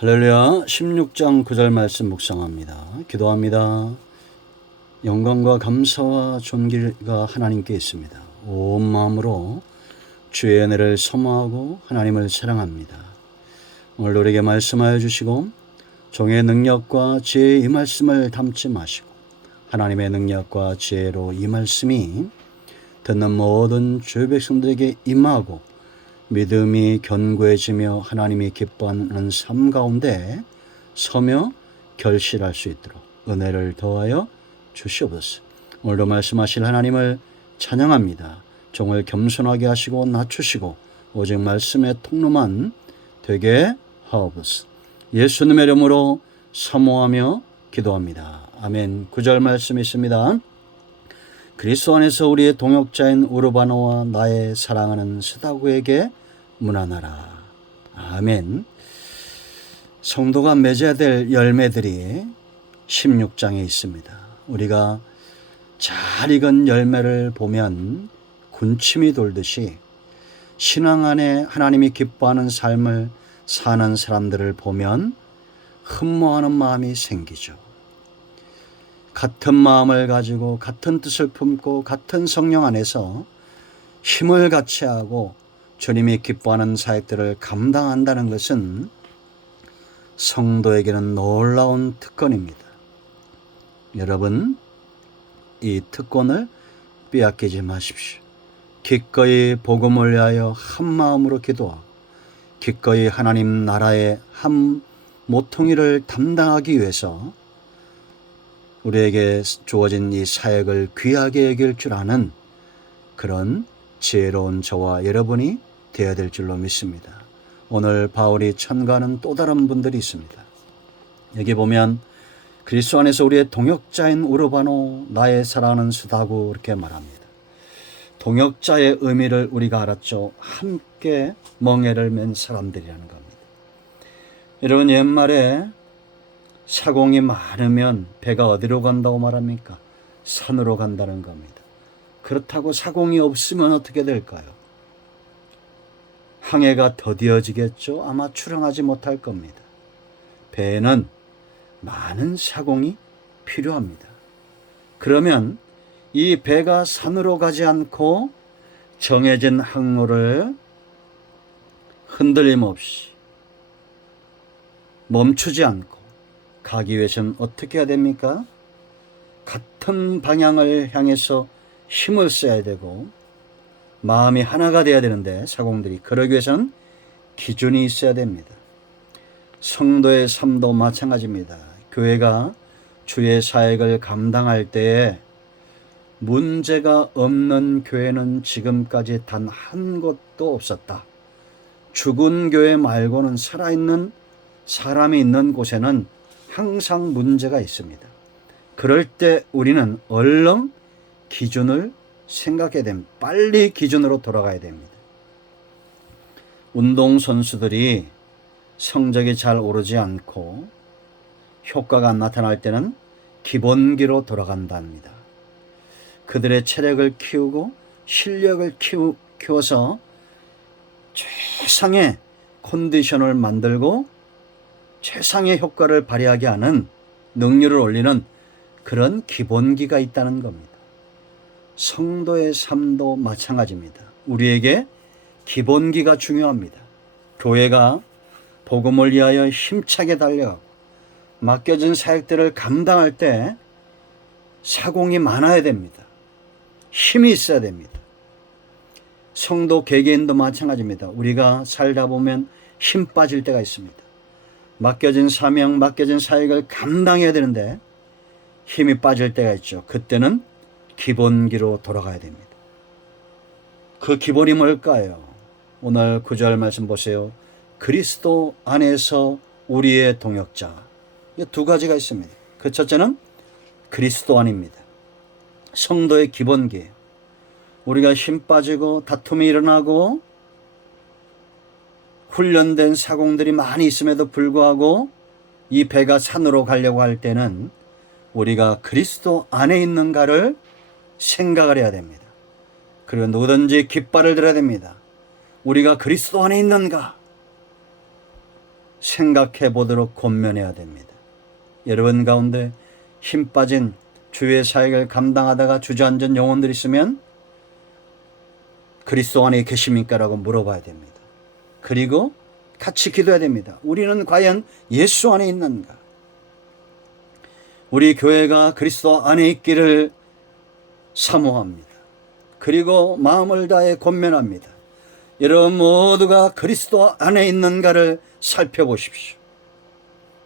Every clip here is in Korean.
할렐루야. 16장 9절 말씀 묵상합니다. 기도합니다. 영광과 감사와 존귀가 하나님께 있습니다. 온 마음으로 주의 은혜를 사모하고 하나님을 사랑합니다. 오늘 우리에게 말씀하여 주시고 종의 능력과 지혜의 이 말씀을 담지 마시고 하나님의 능력과 지혜로 이 말씀이 듣는 모든 주의 백성들에게 임하고 믿음이 견고해지며 하나님이 기뻐하는 삶 가운데 서며 결실할 수 있도록 은혜를 더하여 주시옵소서. 오늘도 말씀하실 하나님을 찬양합니다. 종을 겸손하게 하시고 낮추시고 오직 말씀의 통로만 되게 하옵소서. 예수님의 이름으로 사모하며 기도합니다. 아멘. 9절 말씀 있습니다. 그리스도 안에서 우리의 동역자인 우르바노와 나의 사랑하는 스다구에게 문안하라. 아멘. 성도가 맺어야 될 열매들이 16장에 있습니다. 우리가 잘 익은 열매를 보면 군침이 돌듯이 신앙 안에 하나님이 기뻐하는 삶을 사는 사람들을 보면 흠모하는 마음이 생기죠. 같은 마음을 가지고 같은 뜻을 품고 같은 성령 안에서 힘을 같이 하고 주님이 기뻐하는 사역들을 감당한다는 것은 성도에게는 놀라운 특권입니다. 여러분, 이 특권을 빼앗기지 마십시오. 기꺼이 복음을 위하여 한 마음으로 기도하고 기꺼이 하나님 나라의 한 모퉁이를 담당하기 위해서 우리에게 주어진 이 사역을 귀하게 여길 줄 아는 그런 지혜로운 저와 여러분이 되어야 될 줄로 믿습니다. 오늘 바울이 첨가하는 또 다른 분들이 있습니다. 여기 보면 그리스도 안에서 우리의 동역자인 우르바노 나의 사랑하는 스다구 이렇게 말합니다. 동역자의 의미를 우리가 알았죠. 함께 멍에를 맨 사람들이라는 겁니다. 여러분, 옛말에 사공이 많으면 배가 어디로 간다고 말합니까? 산으로 간다는 겁니다. 그렇다고 사공이 없으면 어떻게 될까요? 항해가 더디어지겠죠. 아마 출항하지 못할 겁니다. 배에는 많은 사공이 필요합니다. 그러면 이 배가 산으로 가지 않고 정해진 항로를 흔들림 없이 멈추지 않고 가기 위해서는 어떻게 해야 됩니까? 같은 방향을 향해서 힘을 써야 되고 마음이 하나가 돼야 되는데 사공들이 그러기 위해서는 기준이 있어야 됩니다. 성도의 삶도 마찬가지입니다. 교회가 주의 사역을 감당할 때에 문제가 없는 교회는 지금까지 단 한 곳도 없었다. 죽은 교회 말고는 살아있는 사람이 있는 곳에는 항상 문제가 있습니다. 그럴 때 우리는 얼른 기준을 생각해야 됩니다. 빨리 기준으로 돌아가야 됩니다. 운동선수들이 성적이 잘 오르지 않고 효과가 안 나타날 때는 기본기로 돌아간답니다. 그들의 체력을 키우고 실력을 키워서 최상의 컨디션을 만들고 최상의 효과를 발휘하게 하는 능률을 올리는 그런 기본기가 있다는 겁니다. 성도의 삶도 마찬가지입니다. 우리에게 기본기가 중요합니다. 교회가 복음을 위하여 힘차게 달려가고 맡겨진 사역들을 감당할 때 사공이 많아야 됩니다. 힘이 있어야 됩니다. 성도 개개인도 마찬가지입니다. 우리가 살다 보면 힘 빠질 때가 있습니다. 맡겨진 사명, 맡겨진 사역을 감당해야 되는데 힘이 빠질 때가 있죠. 그때는 기본기로 돌아가야 됩니다. 그 기본이 뭘까요? 오늘 9절 말씀 보세요. 그리스도 안에서 우리의 동역자. 이 두 가지가 있습니다. 그 첫째는 그리스도 안입니다. 성도의 기본기예요. 우리가 힘 빠지고 다툼이 일어나고 훈련된 사공들이 많이 있음에도 불구하고 이 배가 산으로 가려고 할 때는 우리가 그리스도 안에 있는가를 생각을 해야 됩니다. 그리고 누구든지 깃발을 들어야 됩니다. 우리가 그리스도 안에 있는가? 생각해 보도록 권면해야 됩니다. 여러분 가운데 힘 빠진 주의 사역을 감당하다가 주저앉은 영혼들이 있으면 그리스도 안에 계십니까? 라고 물어봐야 됩니다. 그리고 같이 기도해야 됩니다. 우리는 과연 예수 안에 있는가? 우리 교회가 그리스도 안에 있기를 사모합니다. 그리고 마음을 다해 권면합니다. 여러분 모두가 그리스도 안에 있는가를 살펴보십시오.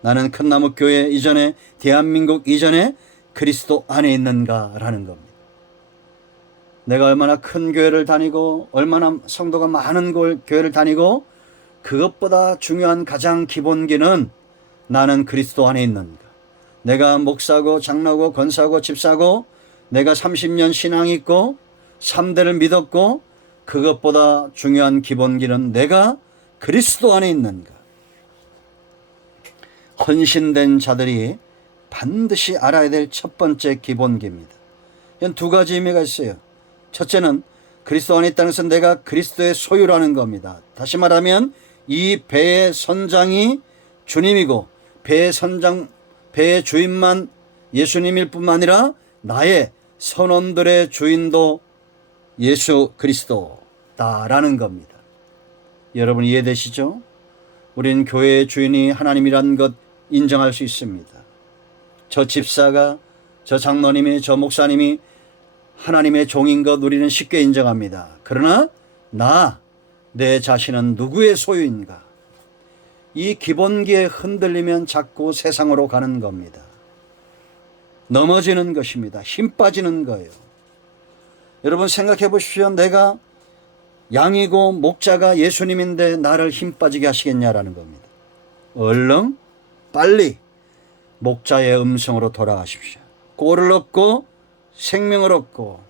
나는 큰나무 교회 이전에, 대한민국 이전에 그리스도 안에 있는가라는 겁니다. 내가 얼마나 큰 교회를 다니고 얼마나 성도가 많은 교회를 다니고 그것보다 중요한 가장 기본기는 나는 그리스도 안에 있는가. 내가 목사고 장로고 권사고 집사고 내가 30년 신앙 있고 3대를 믿었고 그것보다 중요한 기본기는 내가 그리스도 안에 있는가. 헌신된 자들이 반드시 알아야 될 첫 번째 기본기입니다. 이건 두 가지 의미가 있어요. 첫째는 그리스도 안에 있다는 것은 내가 그리스도의 소유라는 겁니다. 다시 말하면 이 배의 선장이 주님이고 배의 주인만 예수님일 뿐만 아니라 나의 선원들의 주인도 예수 그리스도다라는 겁니다. 여러분 이해되시죠? 우린 교회의 주인이 하나님이라는 것 인정할 수 있습니다. 저 집사가, 저 장로님이, 저 목사님이 하나님의 종인 것 우리는 쉽게 인정합니다. 그러나 내 자신은 누구의 소유인가? 이 기본기에 흔들리면 자꾸 세상으로 가는 겁니다. 넘어지는 것입니다. 힘 빠지는 거예요. 여러분 생각해 보십시오. 내가 양이고 목자가 예수님인데 나를 힘 빠지게 하시겠냐라는 겁니다. 얼른 빨리 목자의 음성으로 돌아가십시오. 꼴을 얻고 생명을 얻고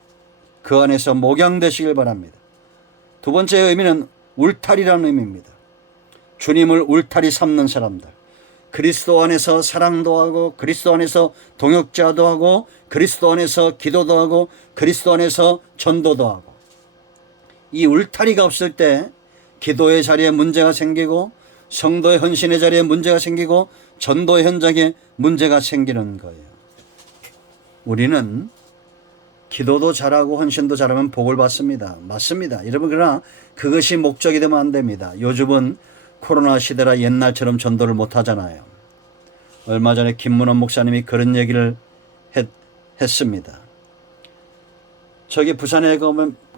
그 안에서 목양되시길 바랍니다. 두 번째 의미는 울타리라는 의미입니다. 주님을 울타리 삼는 사람들, 그리스도 안에서 사랑도 하고 그리스도 안에서 동역자도 하고 그리스도 안에서 기도도 하고 그리스도 안에서 전도도 하고, 이 울타리가 없을 때 기도의 자리에 문제가 생기고 성도의 헌신의 자리에 문제가 생기고 전도의 현장에 문제가 생기는 거예요. 우리는 기도도 잘하고 헌신도 잘하면 복을 받습니다. 맞습니다. 여러분, 그러나 그것이 목적이 되면 안 됩니다. 요즘은 코로나 시대라 옛날처럼 전도를 못 하잖아요. 얼마 전에 김문원 목사님이 그런 얘기를 했습니다. 저기 부산에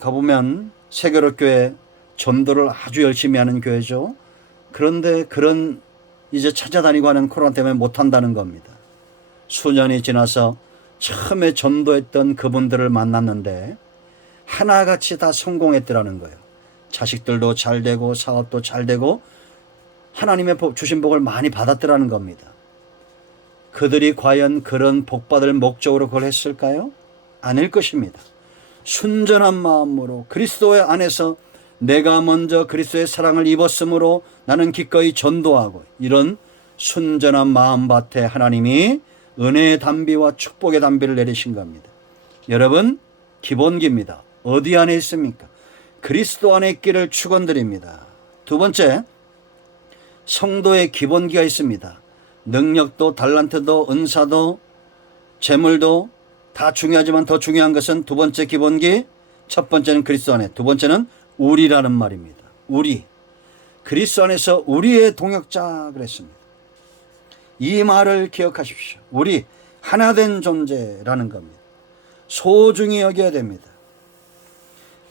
가보면 세교로교회 전도를 아주 열심히 하는 교회죠. 그런데 이제 찾아다니고 하는 코로나 때문에 못 한다는 겁니다. 수년이 지나서 처음에 전도했던 그분들을 만났는데 하나같이 다 성공했더라는 거예요. 자식들도 잘 되고 사업도 잘 되고 하나님의 주신 복을 많이 받았더라는 겁니다. 그들이 과연 그런 복 받을 목적으로 그걸 했을까요? 아닐 것입니다. 순전한 마음으로 그리스도의 안에서 내가 먼저 그리스도의 사랑을 입었으므로 나는 기꺼이 전도하고, 이런 순전한 마음밭에 하나님이 은혜의 담비와 축복의 담비를 내리신 겁니다. 여러분, 기본기입니다. 어디 안에 있습니까? 그리스도 안에 있기를 축원드립니다. 두 번째, 성도의 기본기가 있습니다. 능력도 달란트도 은사도 재물도 다 중요하지만 더 중요한 것은 두 번째 기본기, 첫 번째는 그리스도 안에, 두 번째는 우리라는 말입니다. 우리, 그리스도 안에서 우리의 동역자 그랬습니다. 이 말을 기억하십시오. 우리 하나된 존재라는 겁니다. 소중히 여겨야 됩니다.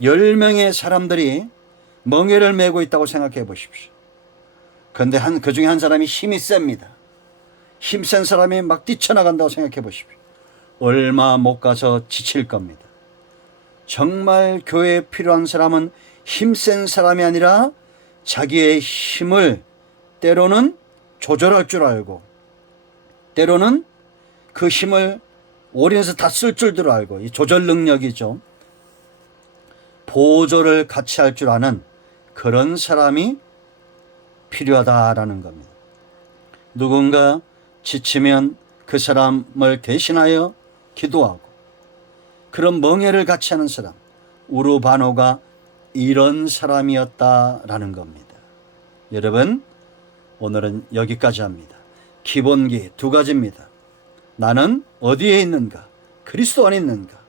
10명의 사람들이 멍에를 메고 있다고 생각해 보십시오. 그런데 그 중에 한 사람이 힘이 셉니다. 힘센 사람이 막 뛰쳐나간다고 생각해 보십시오. 얼마 못 가서 지칠 겁니다. 정말 교회에 필요한 사람은 힘센 사람이 아니라 자기의 힘을 때로는 조절할 줄 알고, 때로는 그 힘을 올인해서 다 쓸 줄도 알고, 이 조절 능력이죠. 보조를 같이 할 줄 아는 그런 사람이 필요하다라는 겁니다. 누군가 지치면 그 사람을 대신하여 기도하고, 그런 멍에를 같이 하는 사람, 우르바노가 이런 사람이었다라는 겁니다. 여러분, 오늘은 여기까지 합니다. 기본기 두 가지입니다. 나는 어디에 있는가? 그리스도 안에 있는가?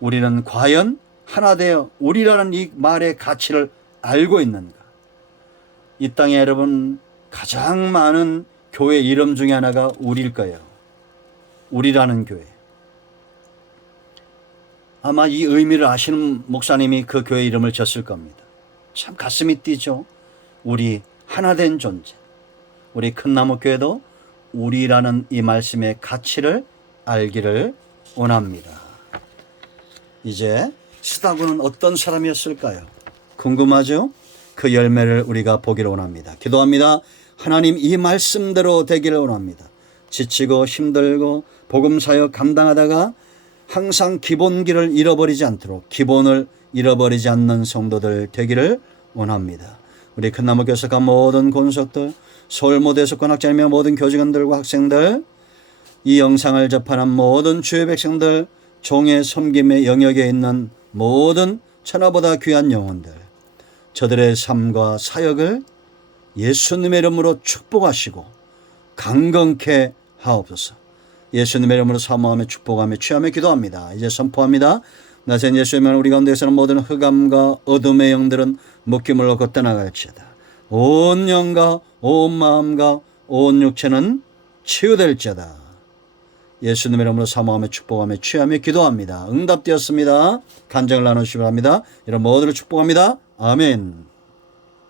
우리는 과연 하나 되어 우리라는 이 말의 가치를 알고 있는가? 이 땅에 여러분 가장 많은 교회 이름 중에 하나가 우리일 거예요. 우리라는 교회. 아마 이 의미를 아시는 목사님이 그 교회 이름을 졌을 겁니다. 참 가슴이 뛰죠. 우리 하나 된 존재. 우리 큰나무교회도 우리라는 이 말씀의 가치를 알기를 원합니다. 이제 스다구는 어떤 사람이었을까요? 궁금하죠? 그 열매를 우리가 보기를 원합니다. 기도합니다. 하나님, 이 말씀대로 되기를 원합니다. 지치고 힘들고 복음 사역 감당하다가 항상 기본기를 잃어버리지 않도록 기본을 잃어버리지 않는 성도들 되기를 원합니다. 우리 큰나무 교사가 모든 권속들, 서울 모대에서 권학자이며 모든 교직원들과 학생들, 이 영상을 접하는 모든 주의 백성들, 종의 섬김의 영역에 있는 모든 천하보다 귀한 영혼들, 저들의 삶과 사역을 예수님의 이름으로 축복하시고 강건케 하옵소서. 예수님의 이름으로 사모하며 축복하며 취하며 기도합니다. 이제 선포합니다. 나선 예수님은 우리 가운데서는 모든 흑암과 어둠의 영들은 묶임을 놓고 떠나갈지어다. 온 영과 온 마음과 온 육체는 치유될지어다. 예수님의 이름으로 사모하며 축복하며 취하며 기도합니다. 응답되었습니다. 간증을 나누시기 바랍니다. 이런 모두를 축복합니다. 아멘.